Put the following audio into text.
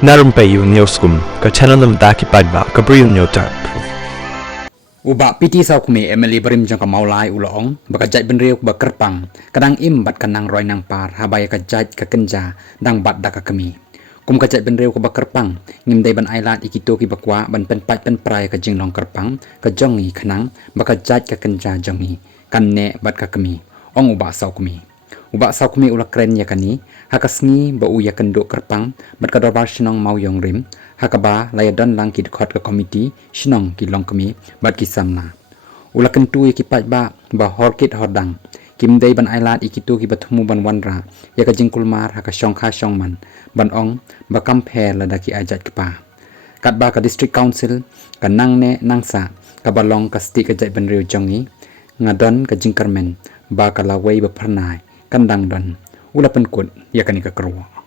narum payu neoskum ka chananam daki padba ka briu neotar Uba piti sau kumi emeli berim jang kamaulai ulong baka jaj benriu ba kerpang kadang im bat kanang roi nang par habaya ka jaj ka kenja dang bat daka kami kum ka jaj benriu ka ba kerpang ngim dai ban ailat ikito ki bakwa ban pen pat pen prai ka jing long kerpang ka jongi khanang baka jaj ka kenja jongi kan ne bat ka kami ong uba sau kumi ulak kren yakani hakasngi ba u yakando kerpang bat ka dobar shinong mau yong rim hakaba layadon lang ki khot ka komiti shinong ki long kami bat ki samna ulakan tu ki pat ba horkit hodang kim dei ban ailat ikitu ki bathumu ban wanra yaka jingkul mar haka shong kha shong man ban ong ba kampher la daki ajat kpa kat ba ka district council ka nang ne nangsa ka balong ka sti ka jai ban riu jongi ngadon ka jingkarmen ba ka lawai ba pharnai kandang don ulapan kut yakani ka kruwa